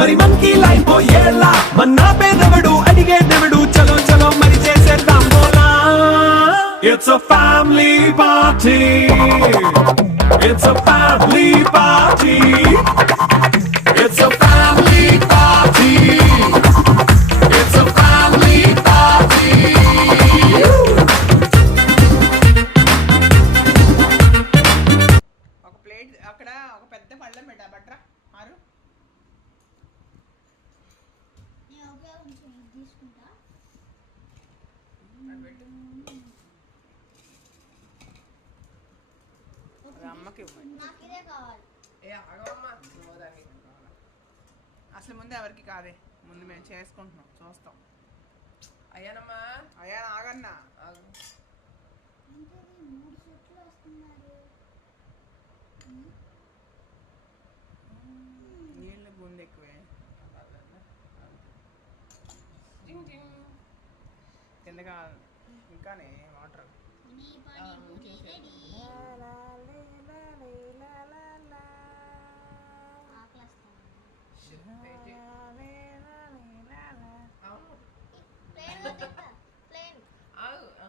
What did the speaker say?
మరి monkey line పోయేలా మన్నా పేదవడు అడిగేదెవడు చలో చలో మరి చేసేద్దాం బోలా It's a family party It's a family party It's a family party It's a family party ఒక ప్లేట్ అక్కడ ఒక పెద్ద పళ్ళెం పెట్టా బట్రా ఆరు తీసుకుంటా అమ్మకి నాకు ఇదే కావాలి అసలు ముందు ఎవరికి కాదే ముందు మేము చేసుకుంటున్నాం చూస్తాం అయ్యానమ్మా అయ్యా ఆగన్నా అంటే 3 సెట్లు వస్తున్నారు నీళ్ళు గుండె ఎక్కువే కిందగా ఇంకానే వాటర్ నీ పానీ రెడీ ఆకలిస్తాను